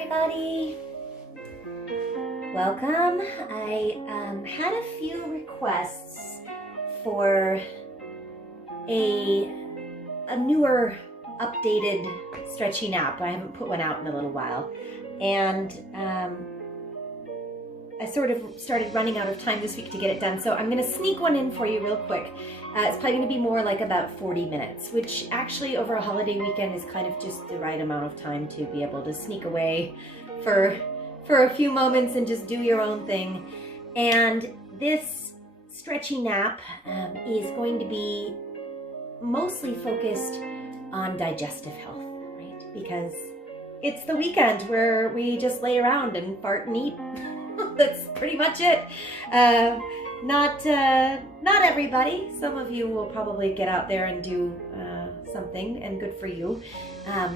everybody. Welcome. I had a few requests for a newer, updated stretchy nap. I haven't put one out in a little while, and I sort of started running out of time this week to get it done, so I'm going to sneak one in for you real quick. It's probably going to be more like about 40 minutes, which actually over a holiday weekend is kind of just the right amount of time to be able to sneak away for a few moments and just do your own thing. And this stretchy nap is going to be mostly focused on digestive health, right? Because it's the weekend where we just lay around and fart and eat. That's pretty much it. Not everybody. Some of you will probably get out there and do something, and good for you.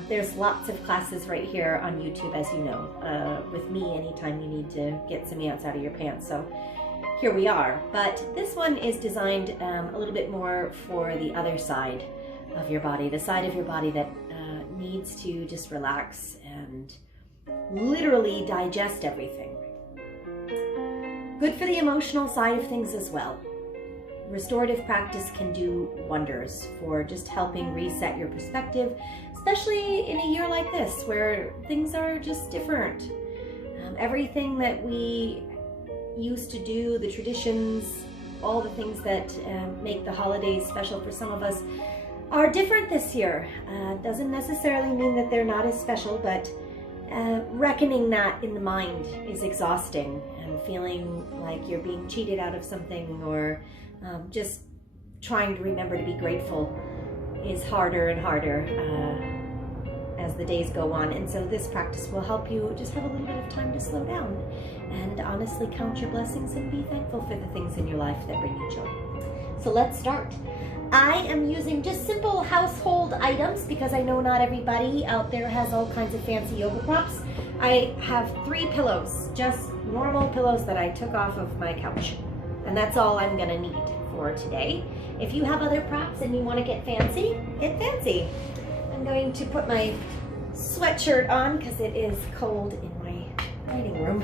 There's lots of classes right here on YouTube, as you know, with me anytime you need to get some ants out of your pants. So here we are. But this one is designed a little bit more for the other side of your body, the side of your body that needs to just relax and literally digest everything. Good for the emotional side of things as well. Restorative practice can do wonders for just helping reset your perspective, especially in a year like this where things are just different. Everything that we used to do, the traditions, all the things that make the holidays special for some of us are different this year. Doesn't necessarily mean that they're not as special, but reckoning that in the mind is exhausting, and feeling like you're being cheated out of something, or just trying to remember to be grateful is harder and harder as the days go on. And so this practice will help you just have a little bit of time to slow down and honestly count your blessings and be thankful for the things in your life that bring you joy. So let's start. I am using just simple household items because I know not everybody out there has all kinds of fancy yoga props. I have 3 pillows, just normal pillows that I took off of my couch. And that's all I'm gonna need for today. If you have other props and you wanna get fancy, get fancy. I'm going to put my sweatshirt on because it is cold in my dining room.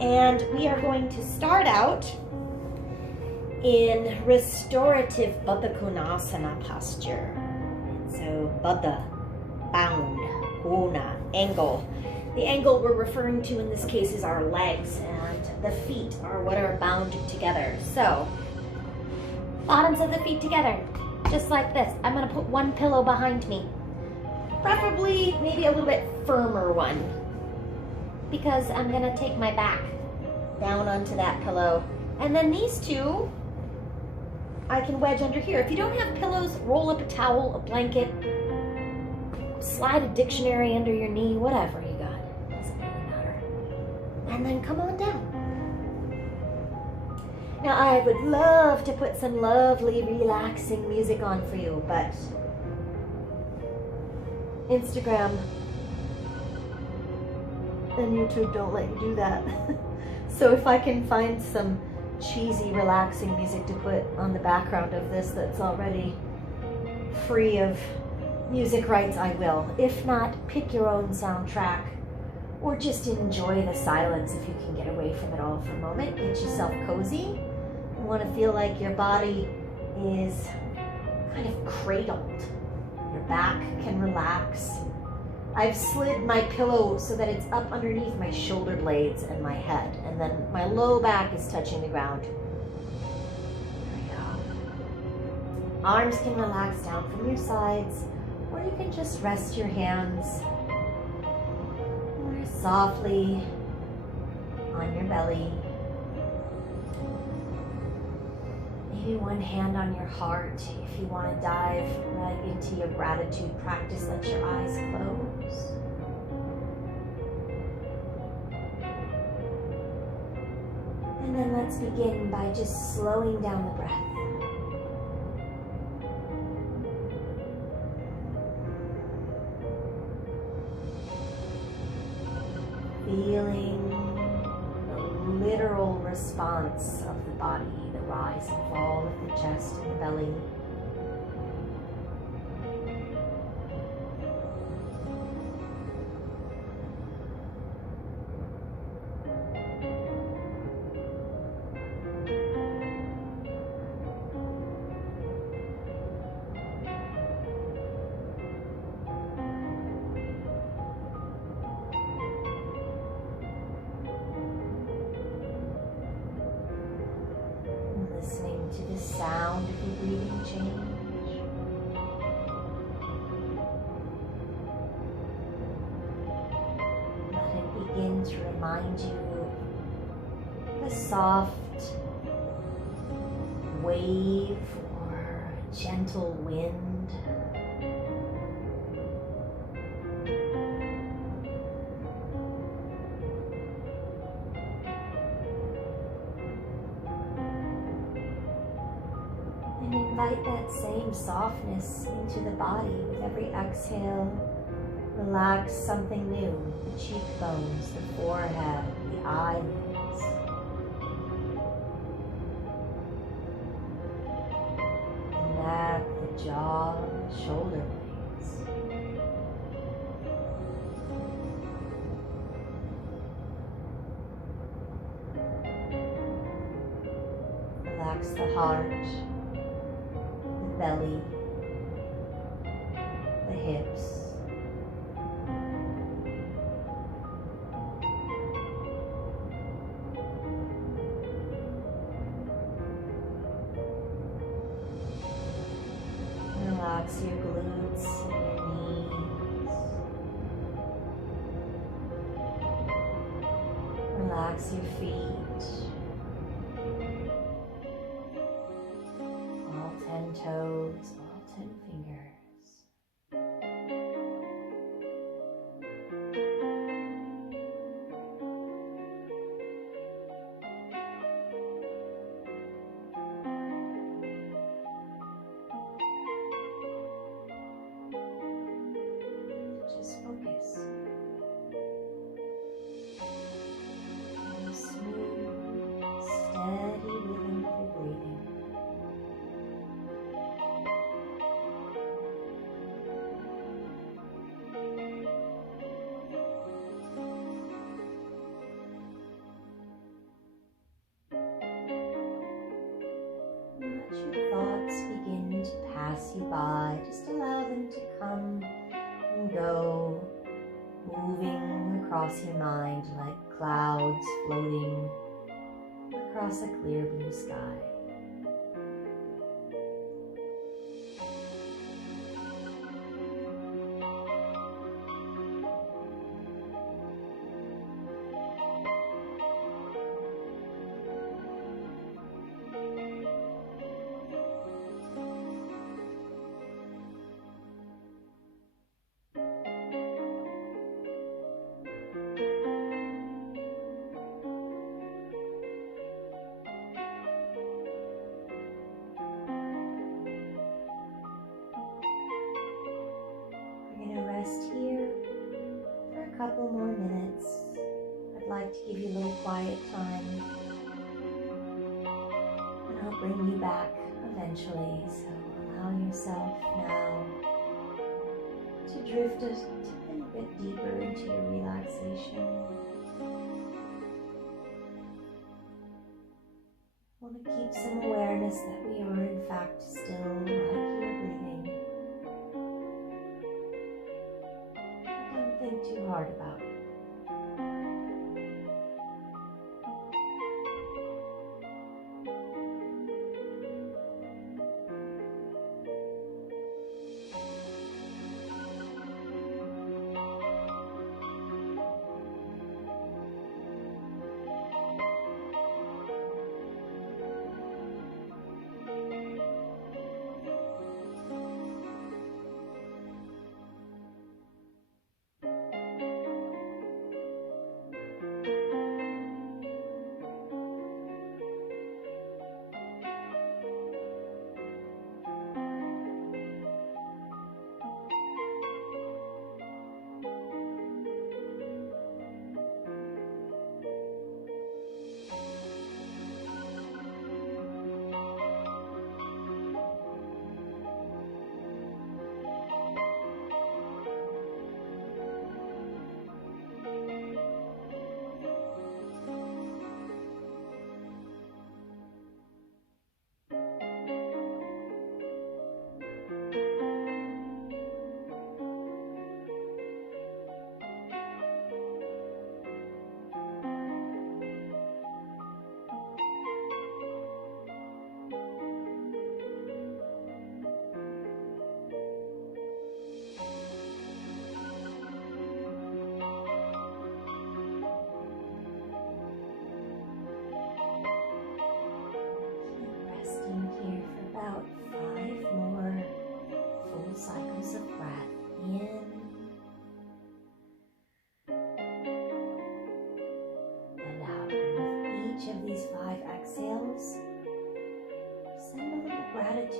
And we are going to start out in restorative Baddha Konasana posture. So Baddha, bound, Kona, angle. The angle we're referring to in this case is our legs, and the feet are what are bound together. So bottoms of the feet together, just like this. I'm gonna put one pillow behind me, preferably maybe a little bit firmer one, because I'm gonna take my back down onto that pillow. And then these two I can wedge under here. If you don't have pillows, roll up a towel, a blanket, slide a dictionary under your knee, whatever you got. Doesn't really matter. And then come on down. Now I would love to put some lovely, relaxing music on for you, but Instagram and YouTube don't let you do that. So if I can find some cheesy, relaxing music to put on the background of this that's already free of music rights, I will. If not, pick your own soundtrack, or just enjoy the silence if you can get away from it all for a moment. Get yourself cozy. You want to feel like your body is kind of cradled. Your back can relax. I've slid my pillow so that it's up underneath my shoulder blades and my head, and then my low back is touching the ground. There we go. Arms can relax down from your sides, or you can just rest your hands more softly on your belly. Maybe one hand on your heart if you want to dive right into your gratitude practice. Let your eyes close. And then let's begin by just slowing down the breath. Feeling the literal response of the body, the rise and fall of the chest and the belly. remind you of a soft wave or gentle wind. And invite that same softness into the body with every exhale. Relax something new, the cheekbones, the forehead, the eyelids. The neck, the jaw, the shoulder blades. Relax the heart, the belly, the hips. Relax your glutes and your knees. Relax your feet. All 10 toes, all 10 fingers. Just focus on the smooth, steady rhythm of your breathing. And let your thoughts begin to pass you by. Just allow them to come and go, moving across your mind like clouds floating across a clear blue sky. Rest here for a couple more minutes. I'd like to give you a little quiet time, and I'll bring you back eventually. So allow yourself now to drift a tiny bit deeper into your relaxation. I want to keep some awareness that we are in fact still right here breathing. Don't think too hard about it.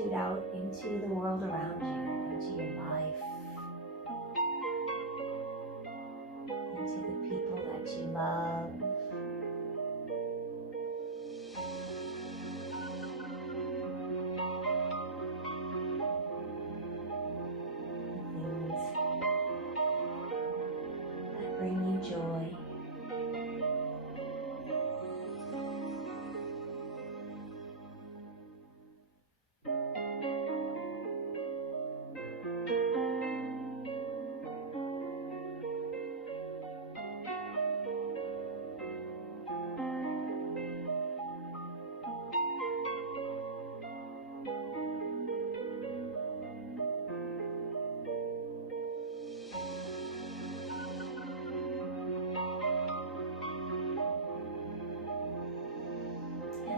gratitude out into the world around you, into your life, into the people that you love. The things that bring you joy.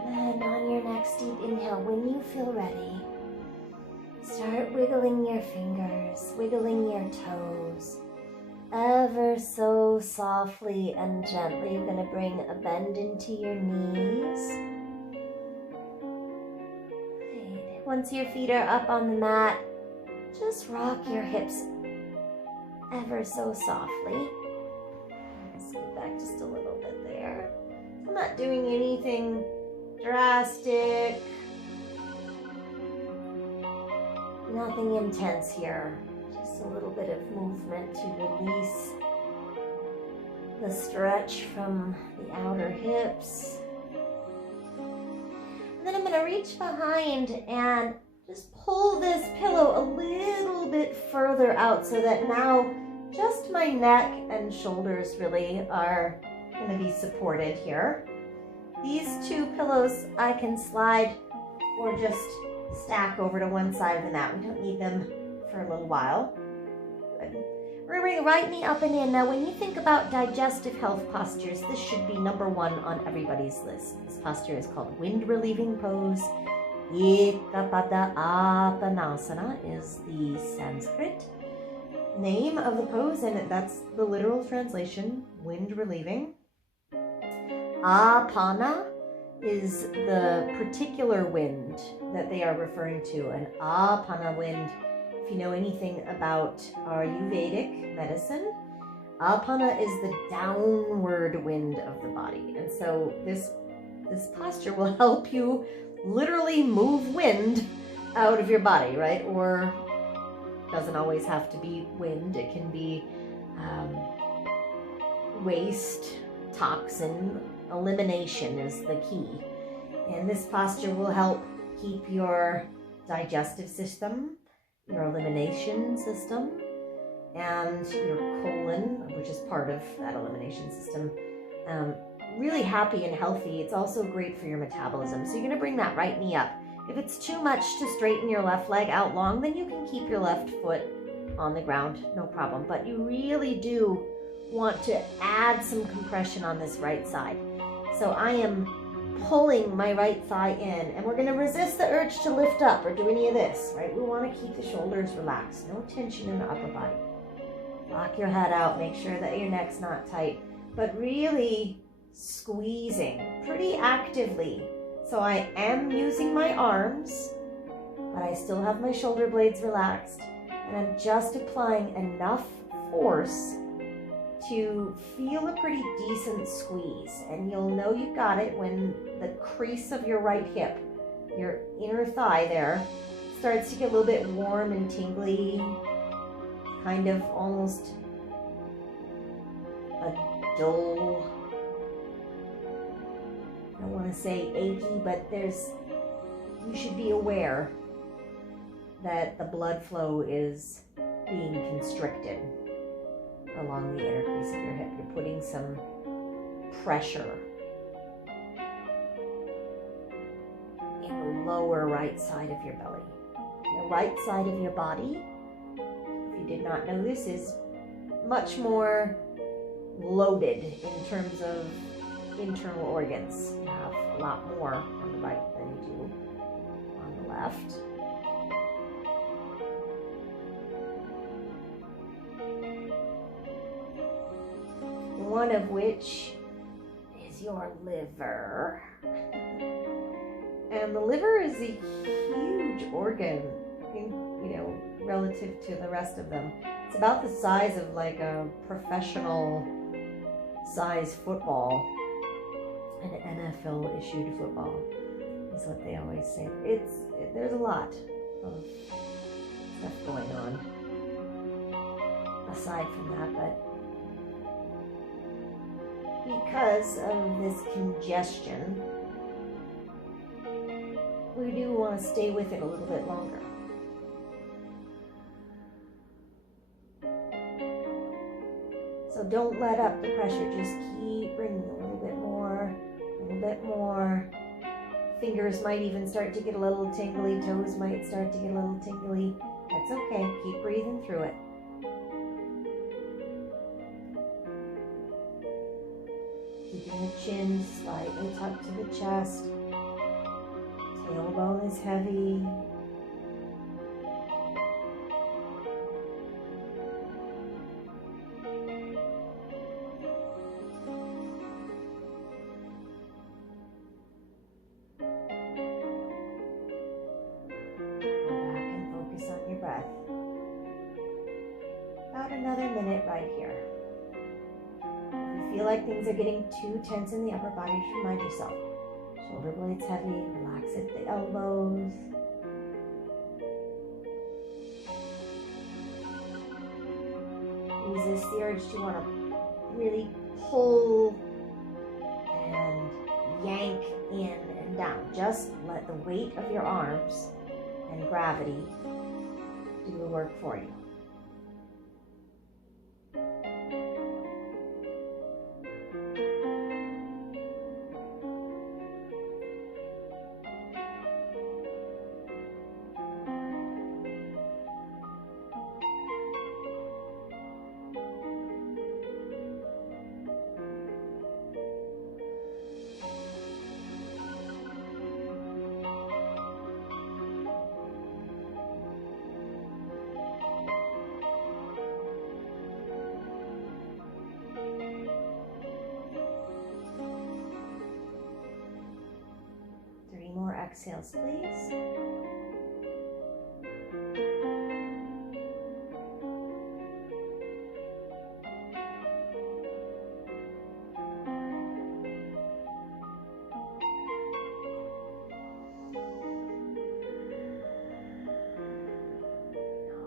And on your next deep inhale, when you feel ready, start wiggling your fingers, wiggling your toes, ever so softly and gently. You're going to bring a bend into your knees. Right. Once your feet are up on the mat, just rock your hips ever so softly. Scoot back just a little bit there. I'm not doing anything drastic. Nothing intense here. Just a little bit of movement to release the stretch from the outer hips. And then I'm going to reach behind and just pull this pillow a little bit further out so that now just my neck and shoulders really are going to be supported here. These two pillows I can slide or just stack over to one side of the mat. We don't need them for a little while. Good. We're going to bring the right knee up and in. Now, when you think about digestive health postures, this should be number one on everybody's list. This posture is called wind relieving pose. Ekapada Apanasana is the Sanskrit name of the pose, and that's the literal translation, wind relieving. Apana is the particular wind that they are referring to, an apana wind. If you know anything about Ayurvedic medicine, apana is the downward wind of the body. And so this posture will help you literally move wind out of your body, right? Or doesn't always have to be wind. It can be waste, toxin. Elimination is the key. And this posture will help keep your digestive system, your elimination system, and your colon, which is part of that elimination system, really happy and healthy. It's also great for your metabolism. So you're going to bring that right knee up. If it's too much to straighten your left leg out long, then you can keep your left foot on the ground, no problem. But you really do want to add some compression on this right side. So I am pulling my right thigh in, and we're going to resist the urge to lift up or do any of this, right? We want to keep the shoulders relaxed, no tension in the upper body. Lock your head out, make sure that your neck's not tight, but really squeezing pretty actively. So I am using my arms, but I still have my shoulder blades relaxed, and I'm just applying enough force to feel a pretty decent squeeze. And you'll know you've got it when the crease of your right hip, your inner thigh there, starts to get a little bit warm and tingly, kind of almost a dull, I don't want to say achy, but you should be aware that the blood flow is being constricted along the inner crease of your hip. You're putting some pressure in the lower right side of your belly. The right side of your body, if you did not know this, is much more loaded in terms of internal organs. You have a lot more on the right than you do on the left. One of which is your liver. And the liver is a huge organ, relative to the rest of them. It's about the size of like a professional size football, an NFL issued football is what they always say. There's a lot of stuff going on aside from that, but because of this congestion, we do want to stay with it a little bit longer. So don't let up the pressure, just keep bringing a little bit more, a little bit more. Fingers might even start to get a little tingly, toes might start to get a little tingly. That's okay, keep breathing through it. Keeping the chin slightly tucked to the chest. Tailbone is heavy. Another minute right here. If you feel like things are getting too tense in the upper body, just remind yourself. Shoulder blades heavy, relax at the elbows. Resist the urge to want to really pull and yank in and down. Just let the weight of your arms and gravity do the work for you. More exhales, please.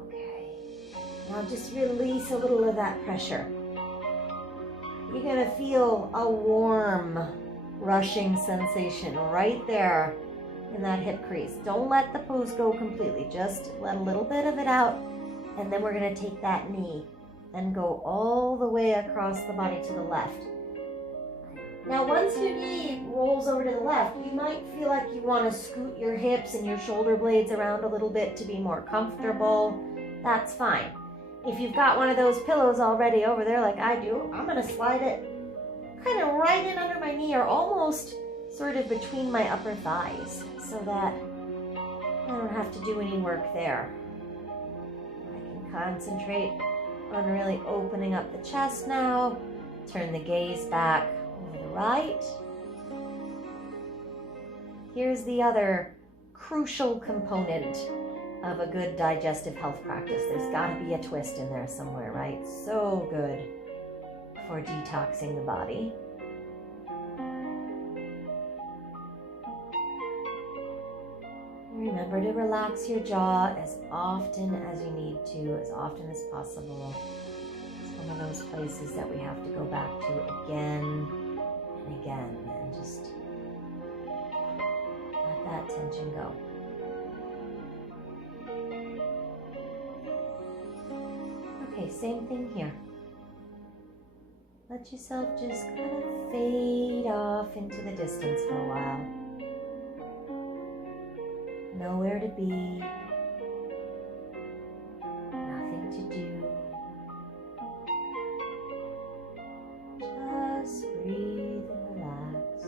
Okay. Now just release a little of that pressure. You're going to feel a warm rushing sensation right there in that hip crease. Don't let the pose go completely. Just let a little bit of it out, and then we're going to take that knee and go all the way across the body to the left. Now, once your knee rolls over to the left, you might feel like you want to scoot your hips and your shoulder blades around a little bit to be more comfortable. That's fine. If you've got one of those pillows already over there like I do, I'm going to slide it kind of right in under my knee, or almost sort of between my upper thighs, so that I don't have to do any work there. I can concentrate on really opening up the chest now. Turn the gaze back over the right. Here's the other crucial component of a good digestive health practice. There's got to be a twist in there somewhere, right? So good for detoxing the body. Remember to relax your jaw as often as you need to, as often as possible. It's one of those places that we have to go back to again and again, and just let that tension go. Okay, same thing here. Let yourself just kind of fade off into the distance for a while. Nowhere to be, nothing to do. Just breathe and relax.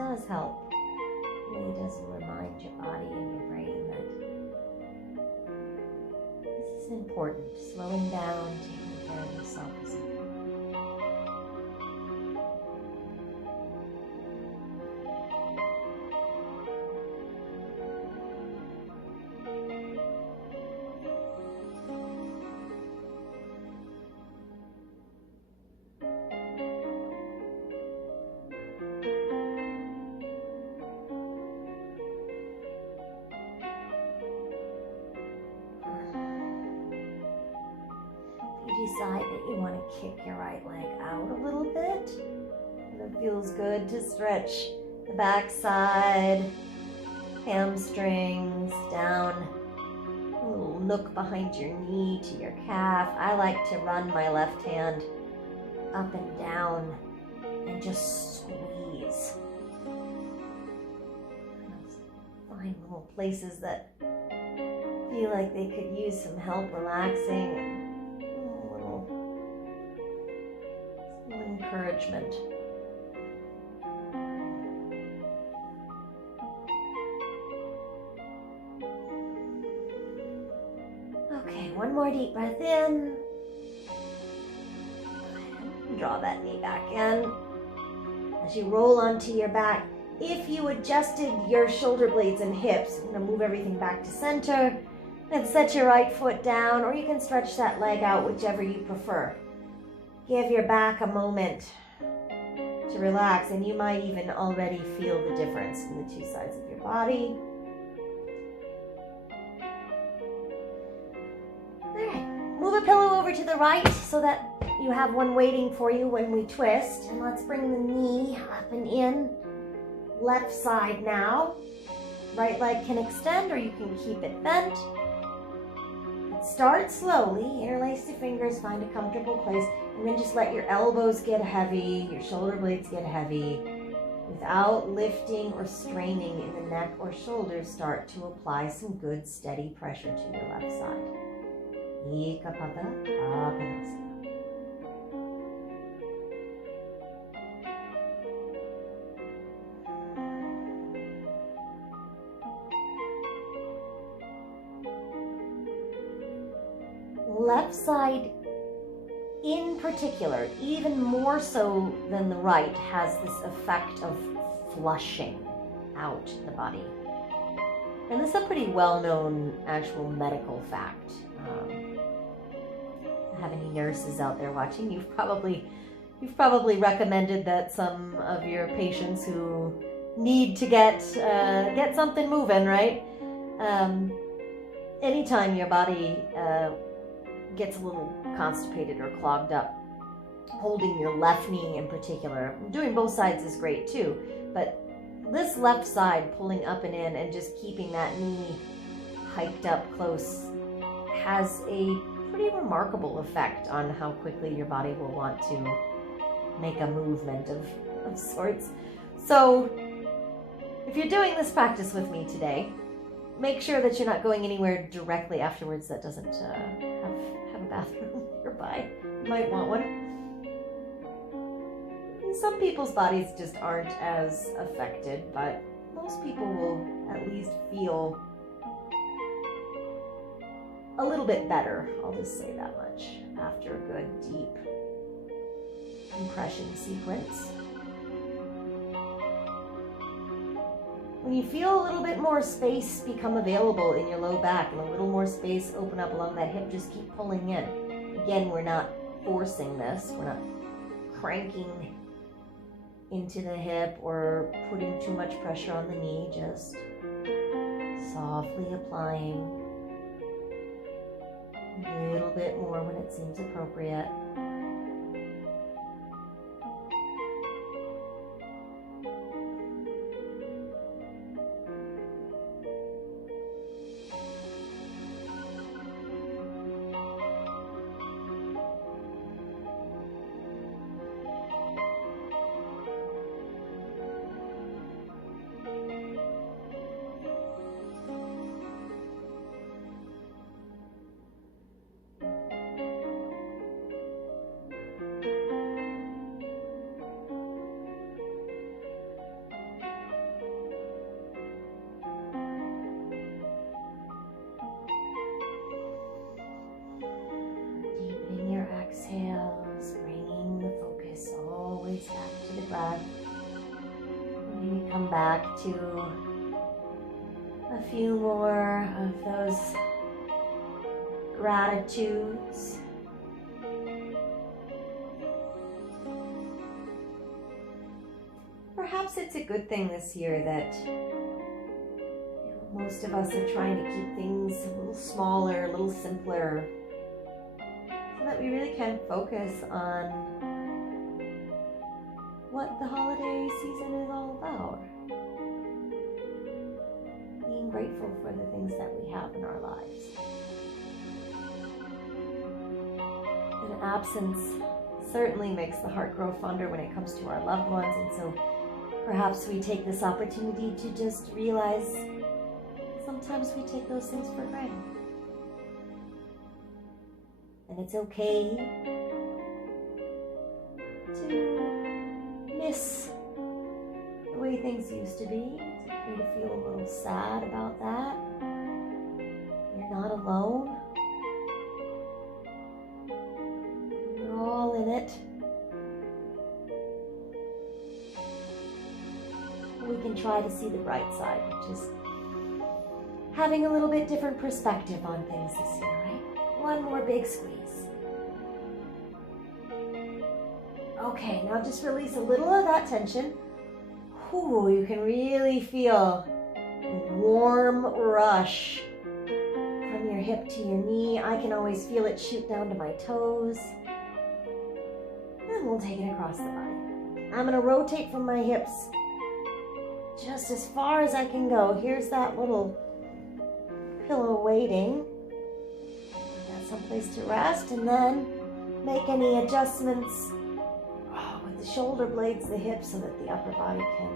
does help. It really does remind your body and your brain that this is important. Slowing down, taking care of yourself is important. Decide that you want to kick your right leg out a little bit. And it feels good to stretch the back side, hamstrings, down a little nook behind your knee to your calf. I like to run my left hand up and down and just squeeze. Find little places that feel like they could use some help relaxing. Encouragement. Okay, one more deep breath in. Draw that knee back in. As you roll onto your back, if you adjusted your shoulder blades and hips, I'm going to move everything back to center and set your right foot down, or you can stretch that leg out, whichever you prefer. Give your back a moment to relax, and you might even already feel the difference in the two sides of your body. All right, move a pillow over to the right so that you have one waiting for you when we twist. And let's bring the knee up and in. Left side now. Right leg can extend, or you can keep it bent. Start slowly, interlace your fingers, find a comfortable place, and then just let your elbows get heavy, your shoulder blades get heavy. Without lifting or straining in the neck or shoulders, start to apply some good steady pressure to your left side. Ekapata Apanasana. Left side in particular, even more so than the right, has this effect of flushing out the body. And this is a pretty well-known actual medical fact. Have any nurses out there watching? You've probably recommended that some of your patients who need to get something moving, right? Anytime your body gets a little constipated or clogged up, holding your left knee in particular, doing both sides is great too, but this left side pulling up and in and just keeping that knee hiked up close has a pretty remarkable effect on how quickly your body will want to make a movement of sorts. So if you're doing this practice with me today, make sure that you're not going anywhere directly afterwards that doesn't have a bathroom nearby. You might want one. And some people's bodies just aren't as affected, but most people will at least feel a little bit better, I'll just say that much, after a good deep compression sequence. When you feel a little bit more space become available in your low back and a little more space open up along that hip, just keep pulling in. Again, we're not forcing this. We're not cranking into the hip or putting too much pressure on the knee, just softly applying a little bit more when it seems appropriate. back to a few more of those gratitudes. Perhaps it's a good thing this year that most of us are trying to keep things a little smaller, a little simpler, so that we really can focus on what the holiday season is all about. Being grateful for the things that we have in our lives. And absence certainly makes the heart grow fonder when it comes to our loved ones, and so perhaps we take this opportunity to just realize sometimes we take those things for granted. And it's okay to miss the way things used to be. It's okay to feel a little sad about that. You're not alone. We're all in it. We can try to see the bright side, which is having a little bit different perspective on things this year, right? One more big squeeze. Okay, now just release a little of that tension. Ooh, you can really feel a warm rush from your hip to your knee. I can always feel it shoot down to my toes. And we'll take it across the body. I'm going to rotate from my hips just as far as I can go. Here's that little pillow waiting. Got someplace to rest, and then make any adjustments with the shoulder blades, the hips, so that the upper body can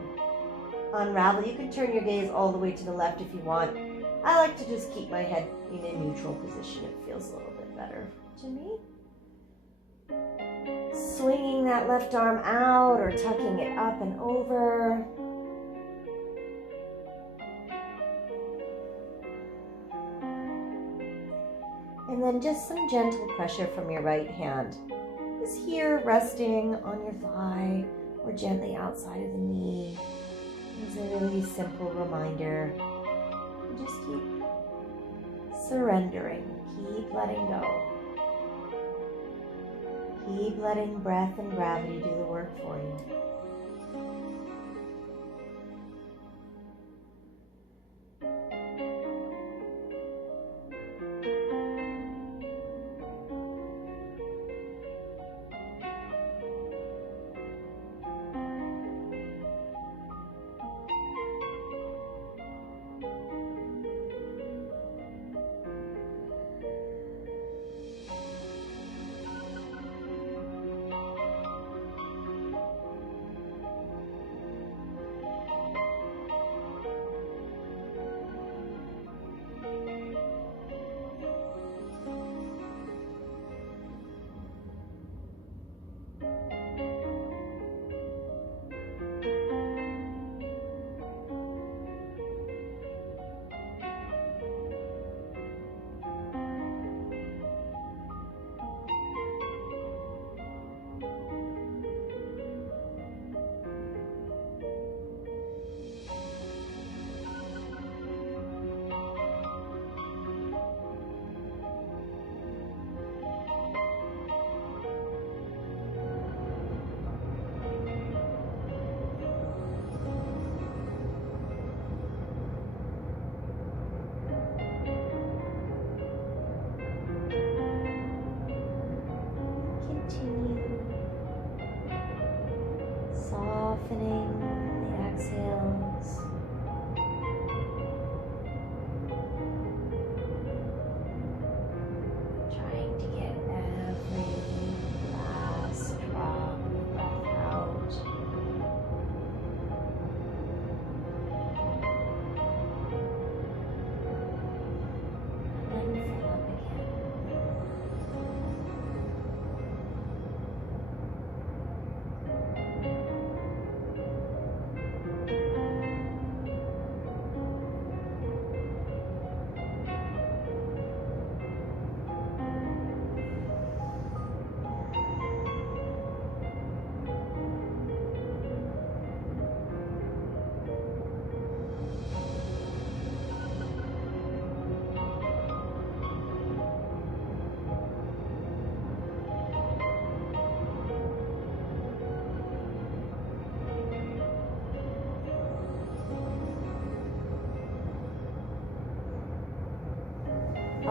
unravel. You can turn your gaze all the way to the left if you want. I like to just keep my head in a neutral position. It feels a little bit better to me. Swinging that left arm out or tucking it up and over. And then just some gentle pressure from your right hand. Just here, resting on your thigh or gently outside of the knee. It's a really simple reminder. Just keep surrendering. Keep letting go. Keep letting breath and gravity do the work for you.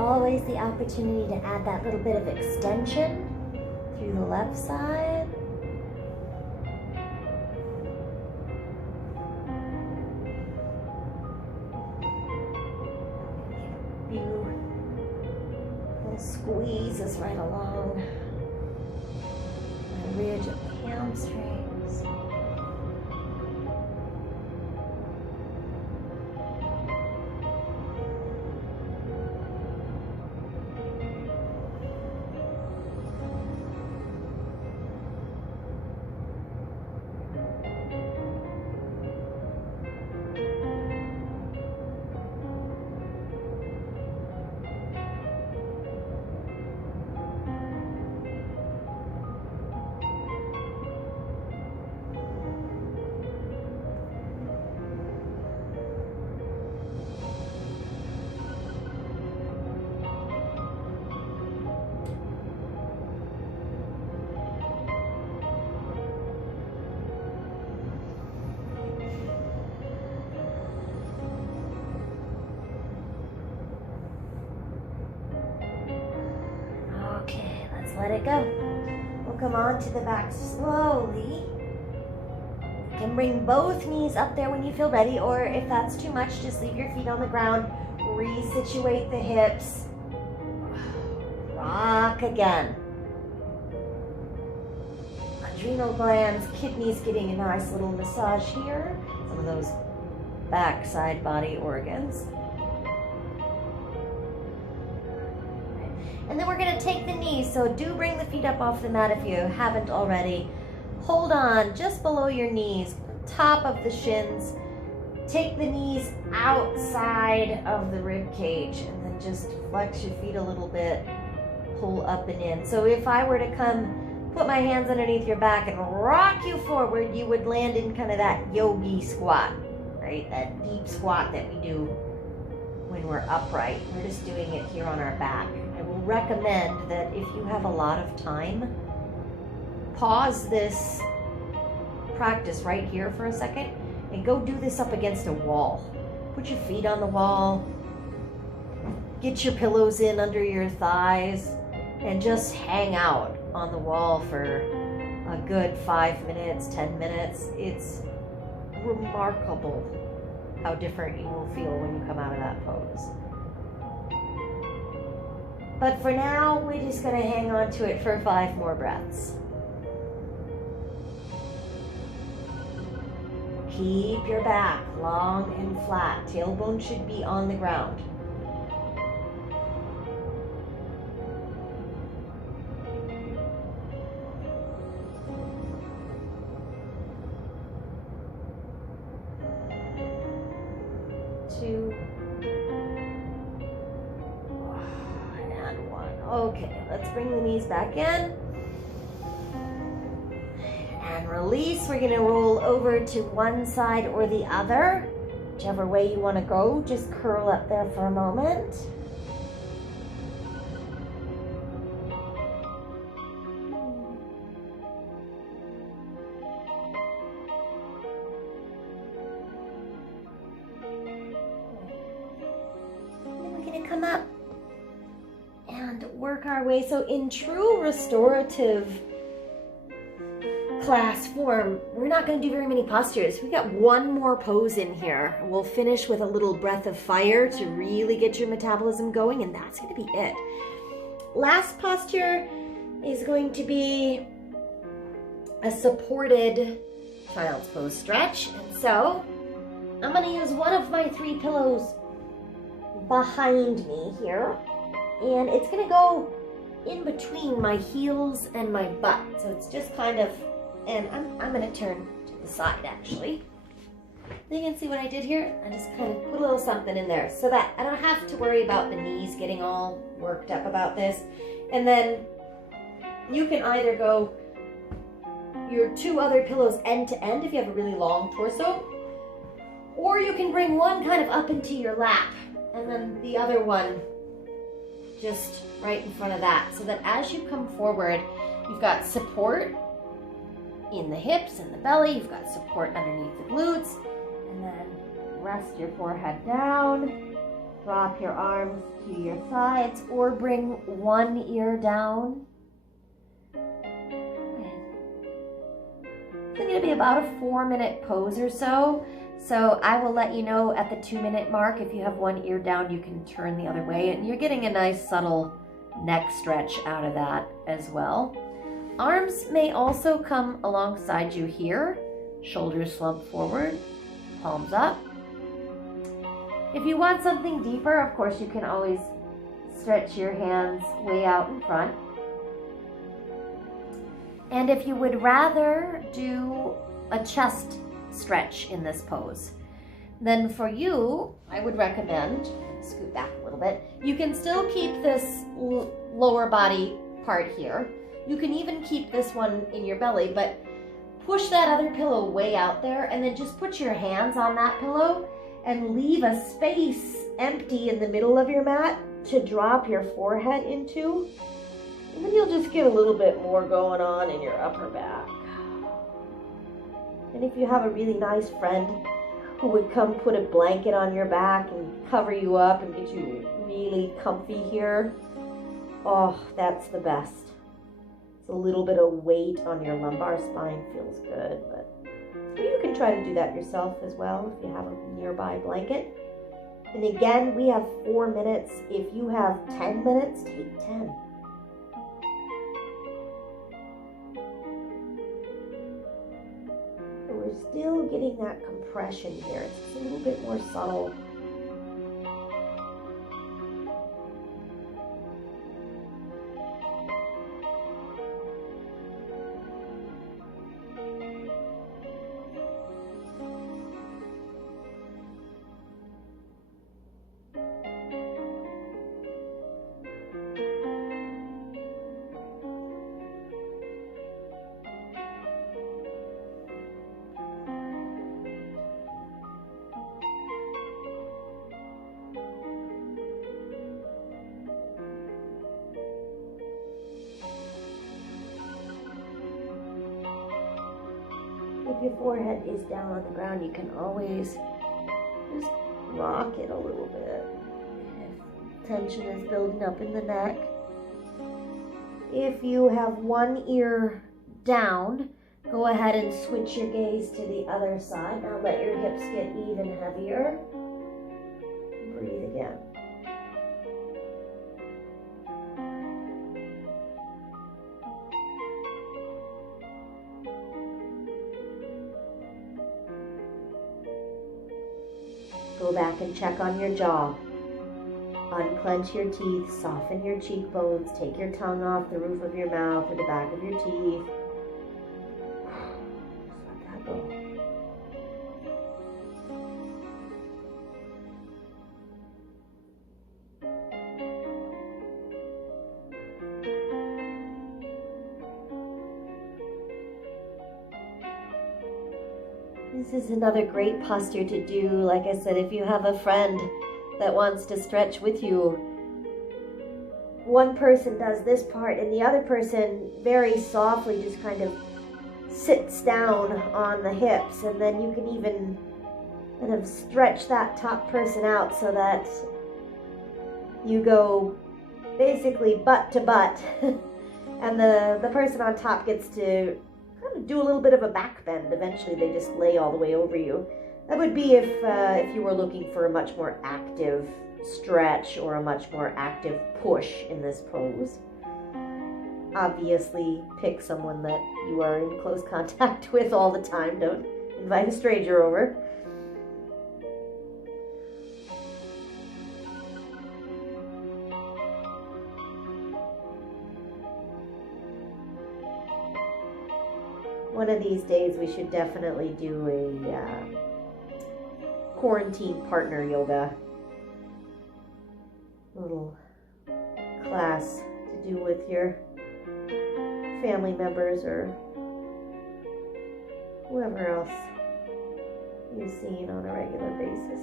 always the opportunity to add that little bit of extension through the left side. Squeezes right along the ridge of the hamstrings. Let it go. We'll come on to the back slowly. You can bring both knees up there when you feel ready, or if that's too much, just leave your feet on the ground. Resituate the hips. Rock again. Adrenal glands, kidneys getting a nice little massage here. Some of those backside body organs. And then we're going to take the knees, so do bring the feet up off the mat if you haven't already. Hold on just below your knees, top of the shins. Take the knees outside of the rib cage, and then just flex your feet a little bit, pull up and in. So if I were to come, put my hands underneath your back and rock you forward, you would land in kind of that yogi squat, right? That deep squat that we do when we're upright. We're just doing it here on our back. I will recommend that if you have a lot of time, pause this practice right here for a second and go do this up against a wall. Put your feet on the wall, get your pillows in under your thighs, and just hang out on the wall for a good 5 minutes, 10 minutes. It's remarkable how different you will feel when you come out of that pose. But for now, we're just going to hang on to it for 5 more breaths. Keep your back long and flat. Tailbone should be on the ground. Two. And 1. Okay, let's bring the knees back in. And release. We're going to roll over to one side or the other. Whichever way you want to go, just curl up there for a moment. Come up and work our way. So in true restorative class form, we're not going to do very many postures. We got one more pose in here. We'll finish with a little breath of fire to really get your metabolism going, and that's going to be it. Last posture is going to be a supported child's pose stretch. And so I'm going to use one of my 3 pillows behind me here, and it's going to go in between my heels and my butt. So it's just kind of, and I'm going to turn to the side actually. You can see what I did here. I just kind of put a little something in there so that I don't have to worry about the knees getting all worked up about this. And then you can either go your 2 other pillows end to end if you have a really long torso, or you can bring one kind of up into your lap and then the other one just right in front of that, so that as you come forward, you've got support in the hips and the belly, you've got support underneath the glutes, and then rest your forehead down Drop your arms to your sides or bring one ear down. It's going to be about a 4-minute pose or so. So I will let you know at the 2-minute mark. If you have one ear down, you can turn the other way. And you're getting a nice subtle neck stretch out of that as well. Arms may also come alongside you here. Shoulders slump forward, palms up. If you want something deeper, of course, you can always stretch your hands way out in front. And if you would rather do a chest stretch in this pose, then for you, I would recommend, scoot back a little bit, you can still keep this lower body part here. You can even keep this one in your belly, but push that other pillow way out there and then just put your hands on that pillow and leave a space empty in the middle of your mat to drop your forehead into. And then you'll just get a little bit more going on in your upper back. And if you have a really nice friend who would come put a blanket on your back and cover you up and get you really comfy here, oh, that's the best. It's a little bit of weight on your lumbar spine feels good, but you can try to do that yourself as well if you have a nearby blanket. And again, we have 4 minutes. If you have 10 minutes, take 10. And we're still getting that compression here. It's just a little bit more subtle. If your forehead is down on the ground, you can always just rock it a little bit. If tension is building up in the neck. If you have one ear down, go ahead and switch your gaze to the other side. Now let your hips get even heavier. Breathe again. Go back and check on your jaw. Unclench your teeth, soften your cheekbones, take your tongue off the roof of your mouth or the back of your teeth. Just let that go. This is another great posture to do. Like I said, if you have a friend that wants to stretch with you, one person does this part and the other person very softly just kind of sits down on the hips, and then you can even kind of stretch that top person out so that you go basically butt to butt and the person on top gets to kind of do a little bit of a back bend. Eventually they just lay all the way over you. That would be if you were looking for a much more active stretch or a much more active push in this pose. Obviously, pick someone that you are in close contact with all the time. Don't invite a stranger over. One of these days we should definitely do a quarantine partner yoga. Little class to do with your family members or whoever else you're seeing on a regular basis.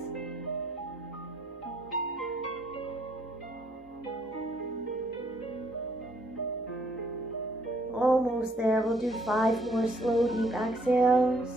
Almost there. We'll do 5 more slow, deep exhales.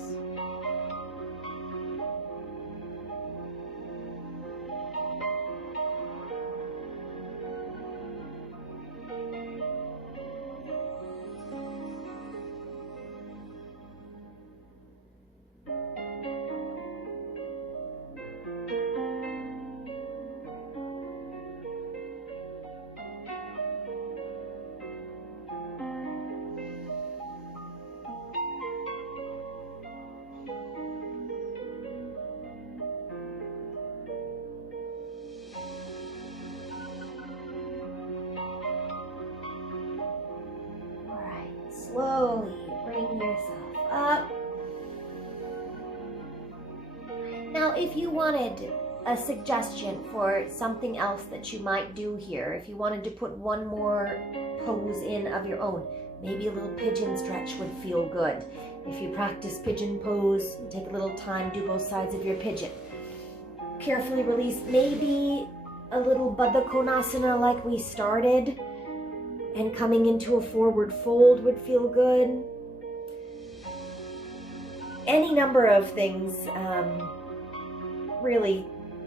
slowly bring yourself up. Now, if you wanted a suggestion for something else that you might do here, if you wanted to put one more pose in of your own, maybe a little pigeon stretch would feel good. If you practice pigeon pose, take a little time, do both sides of your pigeon. Carefully release, maybe a little Baddha Konasana like we started, and coming into a forward fold would feel good. Any number of things really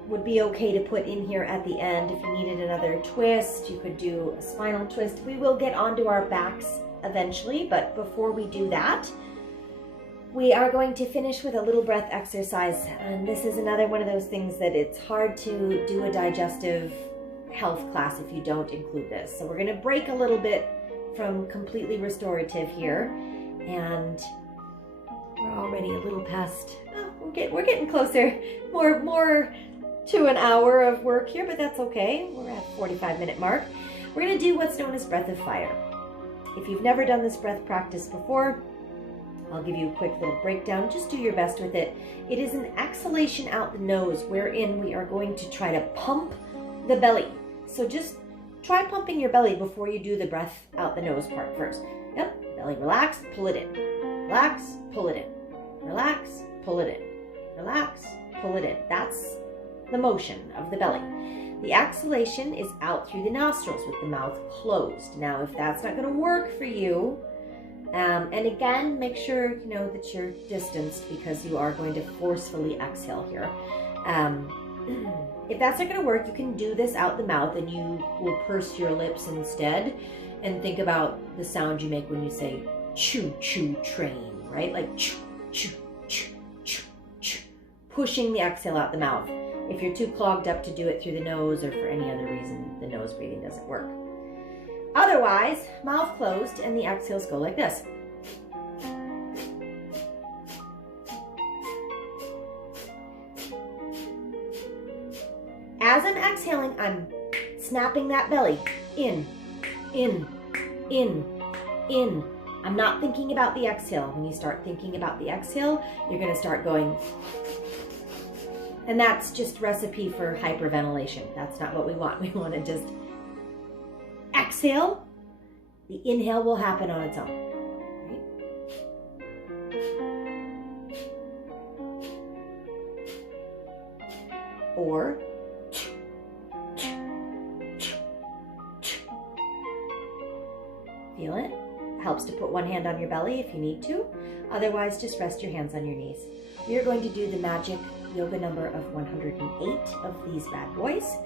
would be okay to put in here at the end. If you needed another twist, you could do a spinal twist. We will get onto our backs eventually, but before we do that, we are going to finish with a little breath exercise. And this is another one of those things that it's hard to do a digestive health class if you don't include this. So we're going to break a little bit from completely restorative here, and we're already a little past, we're getting closer, more to an hour of work here, but that's okay. We're at 45-minute mark. We're going to do what's known as breath of fire. If you've never done this breath practice before, I'll give you a quick little breakdown. Just do your best with it. It is an exhalation out the nose, wherein we are going to try to pump the belly. So just try pumping your belly before you do the breath out the nose part first. Yep, belly relax, pull it in. Relax, pull it in. Relax, pull it in. Relax, pull it in. That's the motion of the belly. The exhalation is out through the nostrils with the mouth closed. Now, if that's not going to work for you, and again, make sure you know that you're distanced, because you are going to forcefully exhale here. If that's not going to work, you can do this out the mouth, and you will purse your lips instead and think about the sound you make when you say choo-choo train, right? Like choo, choo, choo, choo, choo, pushing the exhale out the mouth. If you're too clogged up to do it through the nose, or for any other reason the nose breathing doesn't work. Otherwise, mouth closed, and the exhales go like this. As I'm exhaling, I'm snapping that belly in, in, in, in. I'm not thinking about the exhale. When you start thinking about the exhale, you're going to start going. And that's just recipe for hyperventilation. That's not what we want. We want to just exhale. The inhale will happen on its own. Right? Or feel it? Helps to put one hand on your belly if you need to. Otherwise, just rest your hands on your knees. We are going to do the magic yoga number of 108 of these bad boys,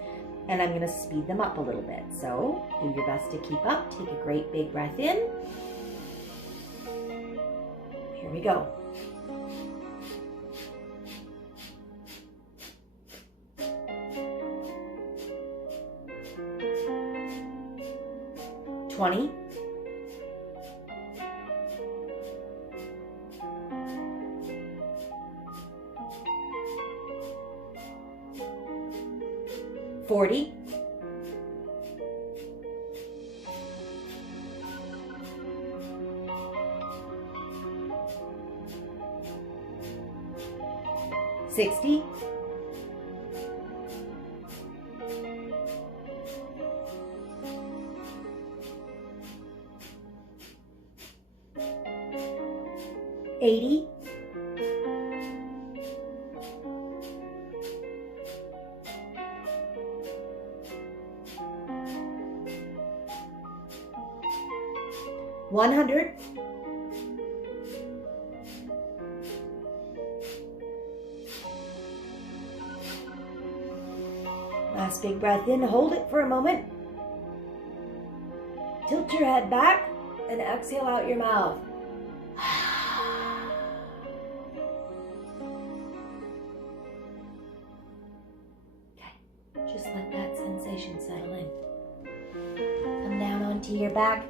and I'm going to speed them up a little bit. So do your best to keep up. Take a great big breath in. Here we go. $20. 40. 60. 80. 100. 'Last big breath in, hold it for a moment. Tilt your head back and exhale out your mouth. Okay, just let that sensation settle in. Come down onto your back.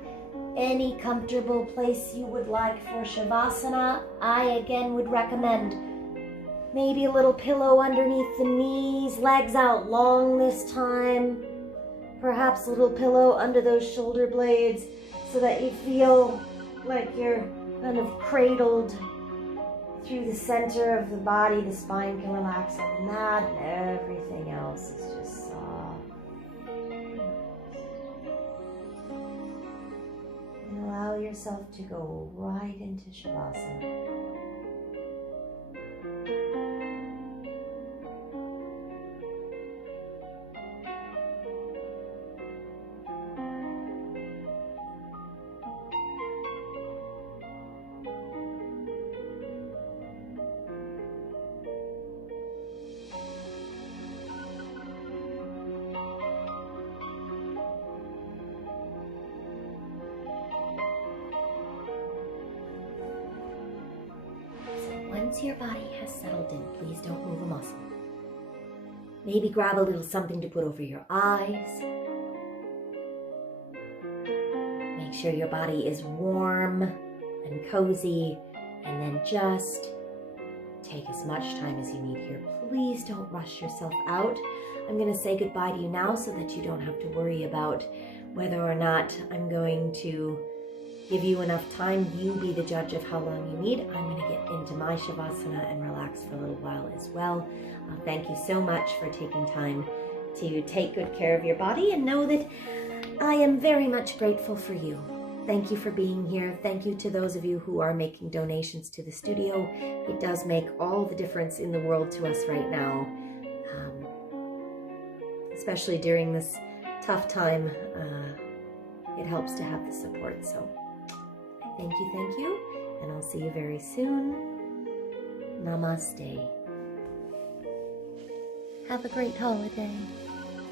Any comfortable place you would like for Shavasana. I again would recommend maybe a little pillow underneath the knees, legs out long this time. Perhaps a little pillow under those shoulder blades so that you feel like you're kind of cradled through the center of the body. The spine can relax on that, and everything else is just soft. And allow yourself to go right into Shavasana. Once your body has settled in, please don't move a muscle. Maybe grab a little something to put over your eyes. Make sure your body is warm and cozy, and then just take as much time as you need here. Please don't rush yourself out. I'm going to say goodbye to you now so that you don't have to worry about whether or not I'm going to give you enough time. You be the judge of how long you need. I'm going to get into my Shavasana and relax for a little while as well. Thank you so much for taking time to take good care of your body, and know that I am very much grateful for you. Thank you for being here. Thank you to those of you who are making donations to the studio. It does make all the difference in the world to us right now, especially during this tough time. It helps to have the support. So thank you, and I'll see you very soon. Namaste. Have a great holiday.